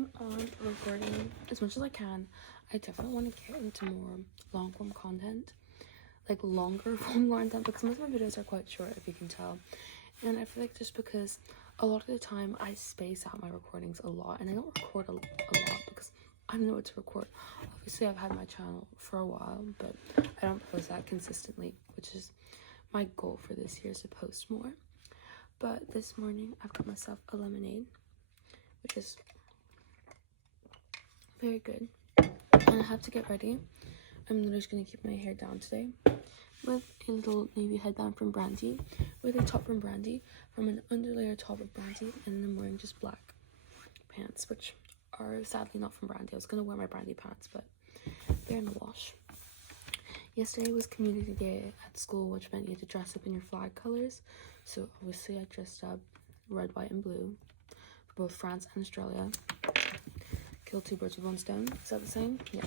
planning on recording as much as I can. I definitely want to get into more long form content, like longer form content, because most of my videos are quite short, if you can tell. And I feel like just because a lot of the time I space out my recordings a lot, and I don't record a lot because I don't know what to record. Obviously, I've had my channel for a while, but I don't post that consistently, which is my goal for this year, is to post more. But this morning, I've got myself a lemonade, which is very good. And I have to get ready. I'm literally just going to keep my hair down today with a little navy headband from Brandy, with a top from Brandy, from an underlayer top of Brandy, and I'm wearing just black pants, which are sadly not from Brandy. I was going to wear my Brandy pants, but they're in the wash. Yesterday was community day at school, which meant you had to dress up in your flag colors. So obviously I dressed up red, white, and blue for both France and Australia. Kill two birds with one stone. Is that the same? Yeah.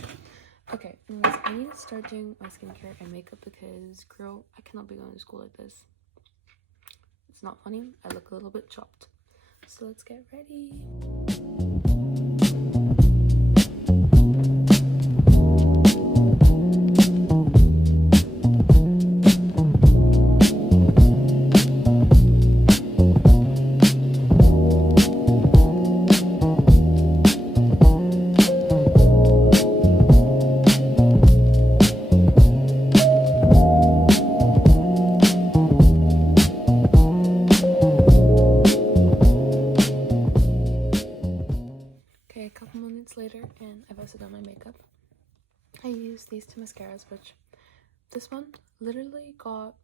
Okay, anyways, I need to start doing my skincare and makeup because, girl, I cannot be going to school like this. It's not funny. I look a little bit chopped. So let's get ready. Later, and I've also done my makeup. I used these two mascaras, which this one literally got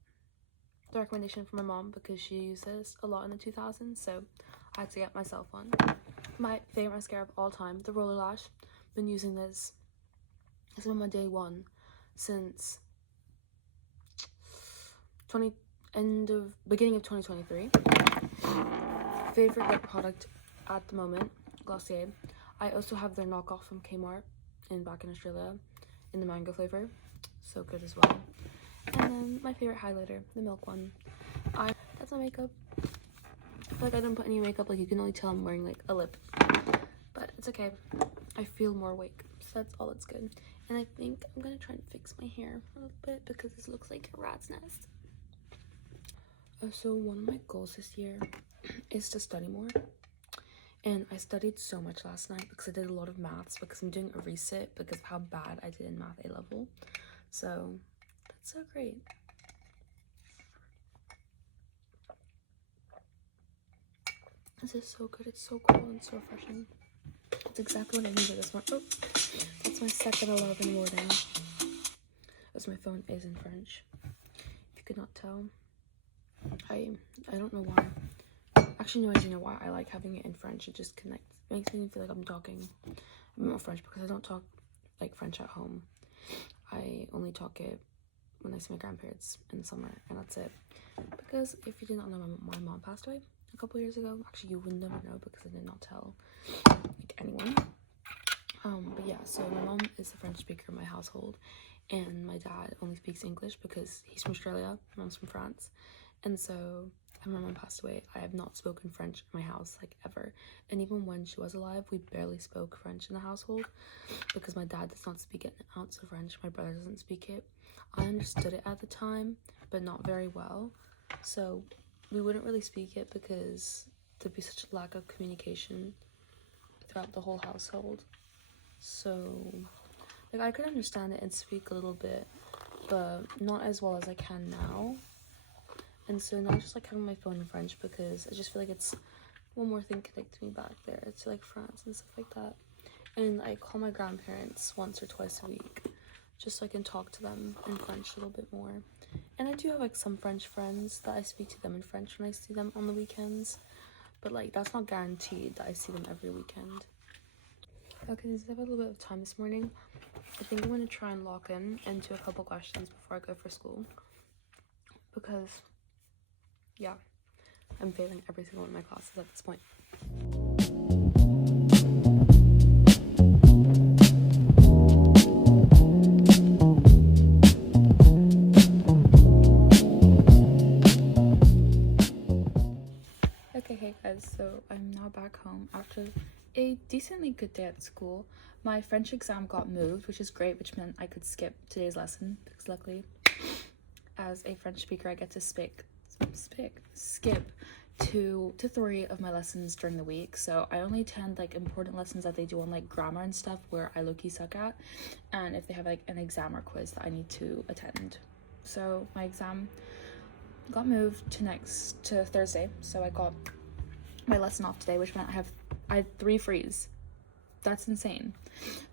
the recommendation from my mom because she used this a lot in the 2000s, so I had to get myself one. My favorite mascara of all time, the Roller Lash. Been using this been my day one since beginning of 2023. Favorite lip product at the moment, Glossier. I also have their knockoff from Kmart back in Australia in the mango flavor. So good as well. And then my favorite highlighter, the Milk one. That's my makeup. I feel like I didn't put any makeup, like you can only tell I'm wearing like a lip. But it's okay. I feel more awake. So that's all that's good. And I think I'm gonna try and fix my hair a little bit because this looks like a rat's nest. So one of my goals this year is to study more. And I studied so much last night because I did a lot of maths because I'm doing a resit because of how bad I did in math A level. So that's so great. This is so good. It's so cool and so refreshing. It's exactly what I needed this one. Oh, that's my second alarm in the morning. As my phone is in French. If you could not tell. I don't know why. Actually, no, I do know why. I like having it in French. It just connects. It makes me feel like I'm talking more French because I don't talk like French at home. I only talk it when I see my grandparents in the summer, and that's it. Because if you did not know, my mom passed away a couple years ago. Actually, you would never know because I did not tell like anyone. But yeah, so my mom is the French speaker in my household, and my dad only speaks English because he's from Australia. My mom's from France, and so. And my mom passed away. I have not spoken French in my house like ever, and even when she was alive we barely spoke French in the household because my dad does not speak an ounce of French. My brother doesn't speak it. I understood it at the time but not very well, so we wouldn't really speak it because there'd be such a lack of communication throughout the whole household. So like I could understand it and speak a little bit, but not as well as I can now. And so now I just like having my phone in French because I just feel like it's one more thing connecting me back there to like France and stuff like that. And I call my grandparents once or twice a week just so I can talk to them in French a little bit more. And I do have like some French friends that I speak to them in French when I see them on the weekends, but like that's not guaranteed that I see them every weekend. Okay, since I have a little bit of time this morning, I think I'm going to try and lock in into a couple questions before I go for school because yeah, I'm failing every single one of my classes at this point. Okay, hey guys, so I'm now back home after a decent decently good day at school. My French exam got moved, which is great, which meant I could skip today's lesson because luckily, as a French speaker, I get to skip 2 to 3 of my lessons during the week. So I only attend like important lessons that they do on like grammar and stuff where I low-key suck at, and if they have like an exam or quiz that I need to attend. So my exam got moved to Thursday, so I got my lesson off today, which meant I had 3 frees. That's insane.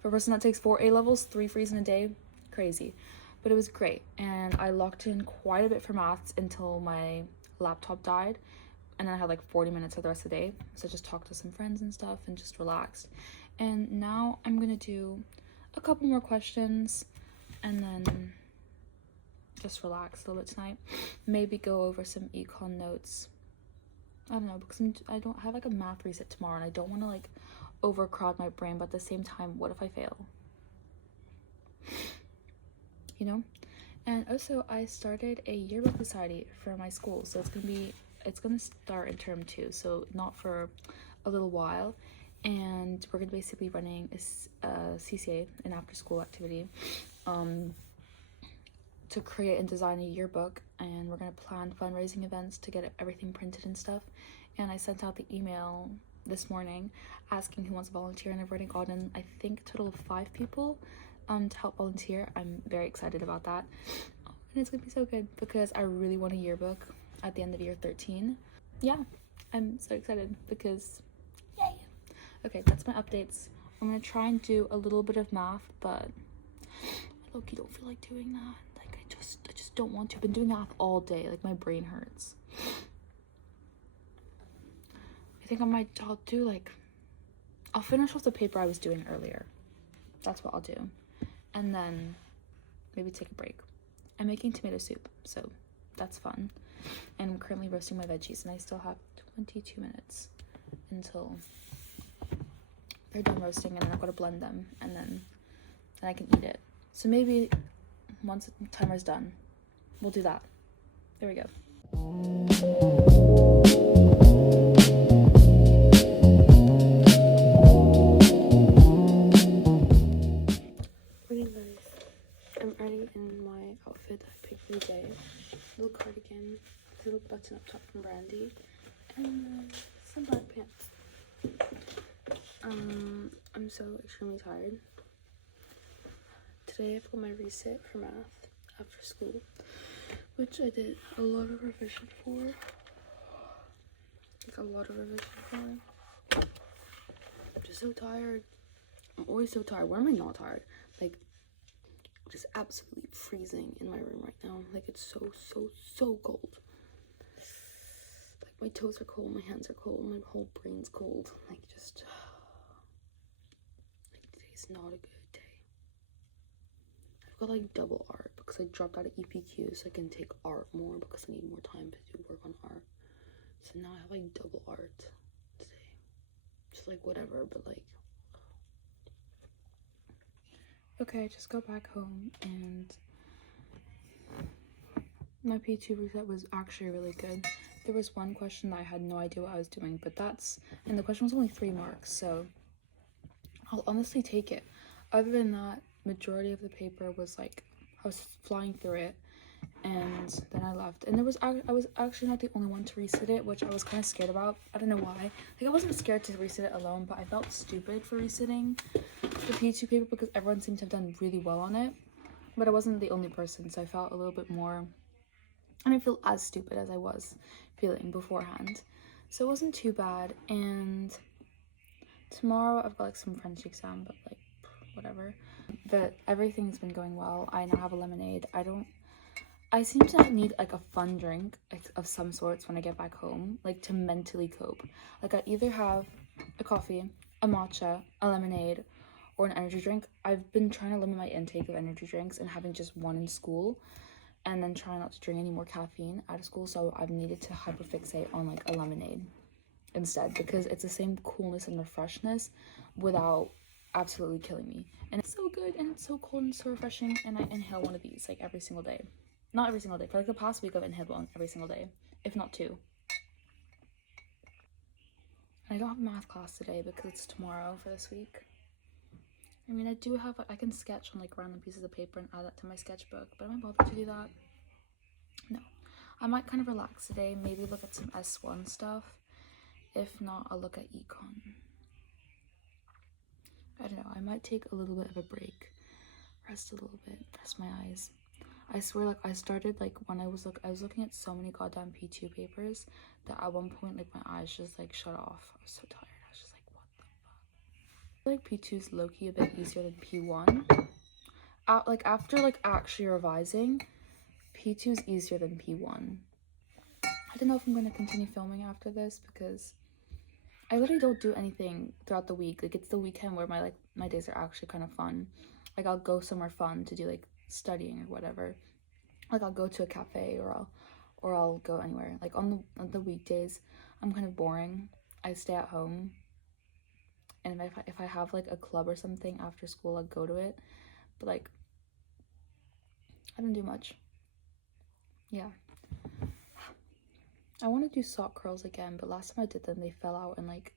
For a person that takes 4 A-levels, 3 frees in a day, crazy. But it was great, and I locked in quite a bit for maths until my laptop died, and then I had like 40 minutes for the rest of the day, so I just talked to some friends and stuff and just relaxed. And now I'm gonna do a couple more questions and then just relax a little bit tonight. Maybe go over some econ notes. I don't know, because I don't have like a math reset tomorrow, and I don't want to like overcrowd my brain, but at the same time, what if I fail? You know? And also, I started a yearbook society for my school, so it's gonna start in term 2, so not for a little while, and we're gonna basically running a CCA, an after-school activity, to create and design a yearbook, and we're gonna plan fundraising events to get everything printed and stuff. And I sent out the email this morning asking who wants to volunteer, and I've already gotten, I think, a total of 5 people to help volunteer. I'm very excited about that, and it's gonna be so good because I really want a yearbook at the end of year 13. Yeah, I'm so excited because yay. Okay, that's my updates. I'm gonna try and do a little bit of math, but I low-key don't feel like doing that. Like I just don't want to. I've been doing math all day, like my brain hurts. I think I'll finish off the paper I was doing earlier. That's what I'll do. And then maybe take a break. I'm making tomato soup, so that's fun. And I'm currently roasting my veggies, and I still have 22 minutes until they're done roasting, and then I've got to blend them, and then I can eat it. So maybe once the timer's done, we'll do that. There we go. Morning guys, I'm already in my outfit that I picked for the day. Little cardigan, little button up top from Brandy, and some black pants. I'm so extremely tired. Today I've got my reset for math after school, which I did a lot of revision for. I'm just so tired. I'm always so tired. When am I not tired? Like, just absolutely freezing in my room right now. Like, it's so cold. Like, my toes are cold, my hands are cold, my whole brain's cold. Like, just like, today's not a good day. I've got like double art because I dropped out of EPQ, so I can take art more because I need more time to do work on art. So now I have like double art today. Just like whatever, but like, okay, I just got back home and my P2 reset was actually really good. There was one question that I had no idea what I was doing, but and the question was only 3 marks, so I'll honestly take it. Other than that, majority of the paper was like, I was flying through it, and then I left. And I was actually not the only one to resit it, which I was kind of scared about. I don't know why. Like, I wasn't scared to resit it alone, but I felt stupid for resitting the P2 paper because everyone seemed to have done really well on it. But I wasn't the only person, so I felt a little bit more, I didn't feel as stupid as I was feeling beforehand. So it wasn't too bad. And tomorrow I've got like some French exam, but like whatever. But everything's been going well. I now have a lemonade. I seem to need like a fun drink of some sorts when I get back home, like to mentally cope. Like, I either have a coffee, a matcha, a lemonade, or an energy drink. I've been trying to limit my intake of energy drinks and having just one in school, and then trying not to drink any more caffeine out of school, so I've needed to hyperfixate on like a lemonade instead because it's the same coolness and refreshness without absolutely killing me. And it's so good, and it's so cold and so refreshing, and I inhale one of these like every single day. Not every single day, for like the past week I've inhaled one every single day, if not 2. I don't have math class today because it's tomorrow for this week. I mean, I do have, I can sketch on like random pieces of paper and add that to my sketchbook, but am I bothered to do that? No. I might kind of relax today, maybe look at some S1 stuff. If not, I'll look at econ. I don't know, I might take a little bit of a break. Rest a little bit, rest my eyes. I swear, like, I started, like, when I was looking at so many goddamn P2 papers that at one point, like, my eyes just, like, shut off. I was so tired. I was just like, what the fuck? I feel like P2 is low-key a bit easier than P1. Like, after, like, actually revising, P2 is easier than P1. I don't know if I'm going to continue filming after this because I literally don't do anything throughout the week. Like, it's the weekend where my days are actually kind of fun. Like, I'll go somewhere fun to do, like, studying or whatever. Like, I'll go to a cafe or I'll go anywhere. Like, on the weekdays, I'm kind of boring. I stay at home. And if I have, like, a club or something after school, I'll go to it. But, like, I don't do much. Yeah. I want to do sock curls again, but last time I did them, they fell out in, like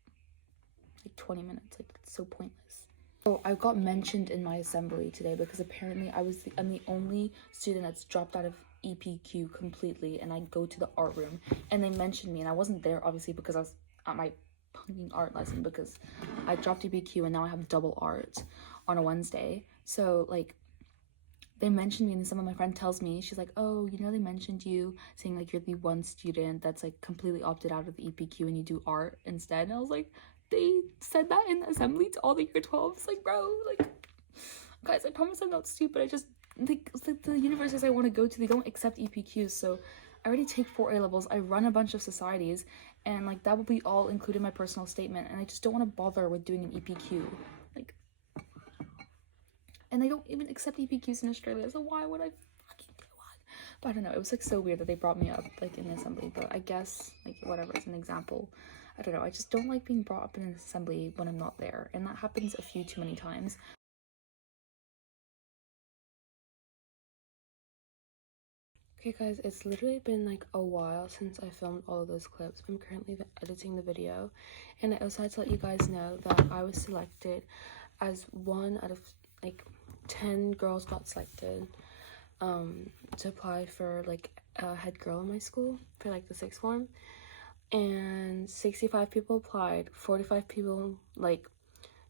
20 minutes. Like, it's so pointless. Oh, I got mentioned in my assembly today because apparently I'm the only student that's dropped out of EPQ completely, and I go to the art room and they mentioned me, and I wasn't there obviously because I was at my fucking art lesson because I dropped EPQ and now I have double art on a Wednesday. So like they mentioned me, and some of my friend tells me, she's like, oh, you know, they mentioned you saying like you're the one student that's like completely opted out of the EPQ and you do art instead. And I was like, they said that in assembly to all the year 12s. Like, bro, like, guys, I promise I'm not stupid. I just think like the universities I want to go to, they don't accept EPQs. So I already take 4 A-levels, I run a bunch of societies, and like that will be all included in my personal statement, and I just don't want to bother with doing an EPQ. Like, and they don't even accept EPQs in Australia, so why would I fucking do one? But I don't know, it was like so weird that they brought me up like in the assembly, but I guess like whatever, it's an example. I don't know, I just don't like being brought up in an assembly when I'm not there, and that happens a few too many times. Okay guys, it's literally been like a while since I filmed all of those clips. I'm currently editing the video, and I also had to let you guys know that I was selected as one out of like 10 girls got selected to apply for like a head girl in my school for like the 6th form, and 65 people applied. 45 people like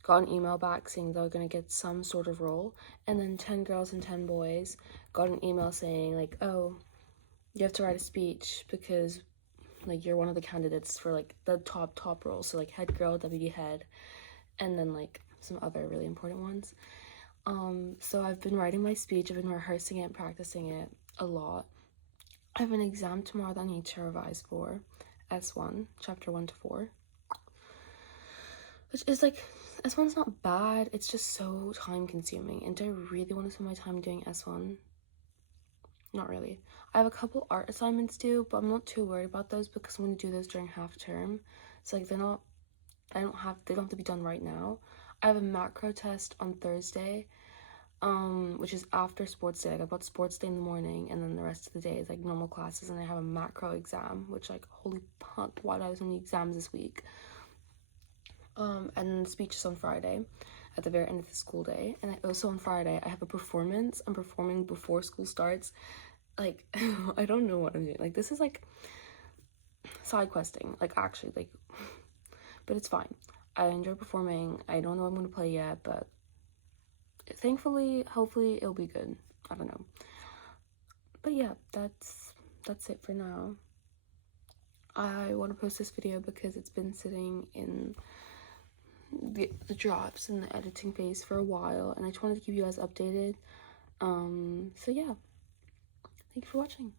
got an email back saying they were gonna get some sort of role, and then 10 girls and 10 boys got an email saying like, oh, you have to write a speech because like you're one of the candidates for like the top roles, so like head girl, deputy head, and then like some other really important ones. So I've been writing my speech, I've been rehearsing it, practicing it a lot. I have an exam tomorrow that I need to revise for, S1, chapter 1 to 4. Which is like, S1's not bad, it's just so time consuming. And do I really want to spend my time doing S1? Not really. I have a couple art assignments due, but I'm not too worried about those because I'm going to do those during half term. So like they don't have to be done right now. I have a macro test on Thursday, which is after sports day. Like I've got sports day in the morning, and then the rest of the day is like normal classes, and I have a macro exam, which like holy fuck, why do I have so many exams this week? And then the speech is on Friday at the very end of the school day, and also on Friday I have a performance. I'm performing before school starts. Like I don't know what I'm doing. Like this is like side questing, like actually, like but it's fine. I enjoy performing. I don't know what I'm gonna play yet, but thankfully, hopefully it'll be good. I don't know. But yeah, that's it for now. I want to post this video because it's been sitting in the drafts and the editing phase for a while, and I just wanted to keep you guys updated. So yeah, thank you for watching.